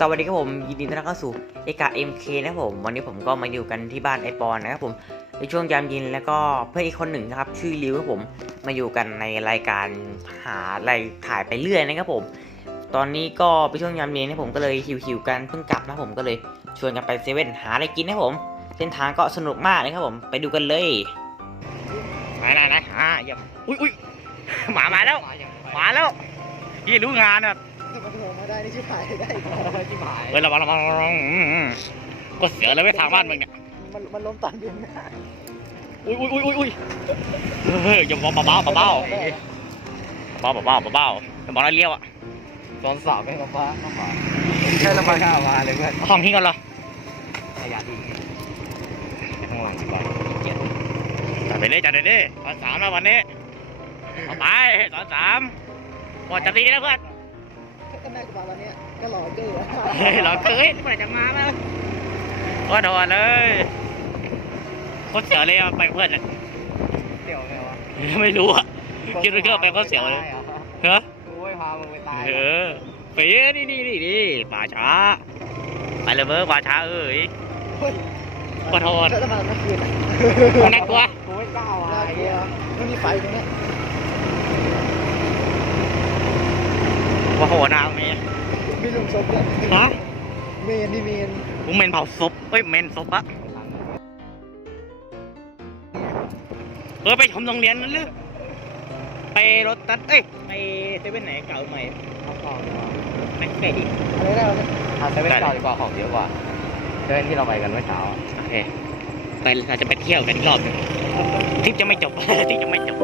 สวัสดีครับผมยินดีต้อนรับเข้าสู่เอกา MK นะครับผมวันนี้ผมก็มาอยู่กันที่บ้านไอปอนนะครับผมในช่วงยามเย็นแล้วก็เพื่อนอีกคนหนึ่งนะครับชื่อริวครับผมมาอยู่กันในรายการหาอะไรถ่ายไปเรื่อยนะครับผม ตอนนี้ก็เป็นช่วงยามเย็นนะผมก็เลยหิวๆกันเพิ่งกลับนะผมก็เลยชวนกันไปเซเว่นหาอะไรกินนะผมเส้นทางก็สนุกมากเลยครับผมไปดูกันเลยมาไหนนะอ่าเยี่ยมอุ้ยอุ้ยหมามาแล้วมาแล้วยี่รู้งานอะ ได้นี่ชิบหายได้อีชื่หมายเฮ้ยระวังระวังระวังอืมก็เสือแล้วไม่ทางบ้านมึงเนี่ยมันมันล้มตันดินอุ้ยอุ้ยอุ้ยอุ้ยเฮ้ยอย่ามองเบ้าๆเบ้าๆเบ้าๆเบ้าๆเบ้าๆอย่ามองแล้วเลี้ยวอะตอนสาวไม่มาบ้ามาบ้าใช่ละมาข้ามาเลยเพื่อนห้องทิ้งกันเหรอขยะอีกข้างหลังจีบอลเกียรจัดไปเลยจัดไปเลยตอนสามนะวันนี้เอาไปตอนสามหมดจัดดีนะเพื่อน ม่กูมาวันนี้ก็รอเกอร์เฮ้ยเราเฮ้ยเมื่อไหร่จะมาบ้างก็โดนเลยโคตรเสียวเลยอะไปกับเพื่อนเนี่ยเสี่ยวไงวะไม่รู้อะคิดว่าเกอร์ไปก็เสี่ยวเลยเฮ้ยกูไม่พามึงไปตายเออเฟียนี่นี่นี่นี่ป่าช้าไปเลยเบอร์ป่าช้าเอ้ยขอโทษแล้วมันเมื่อคืนมันน่ากลัวกูไม่กล้าว่ะน่ากลัวไม่มีไฟตรงนี้ ว่าโหดนะมีมีลุงศพด้วยฮะเมนนี่เมนกูเมนเผาศพเอ้ยเมนศพอะเออไปชมโรงเรียนนั่นหรือไปรถตัดเอ้ยไปเซเว่นไหนเก่าใหม่เอาก่อนไม่ใช่ดิอะไรได้เอาเซเว่นเก่าดีกว่าของเยอะกว่าเซเว่นที่เราไปกันเมื่อเช้าโอเคไปเราจะไปเที่ยวกันอีกรอบหนึงทริปจะไม่จบทริปจะไม่จบ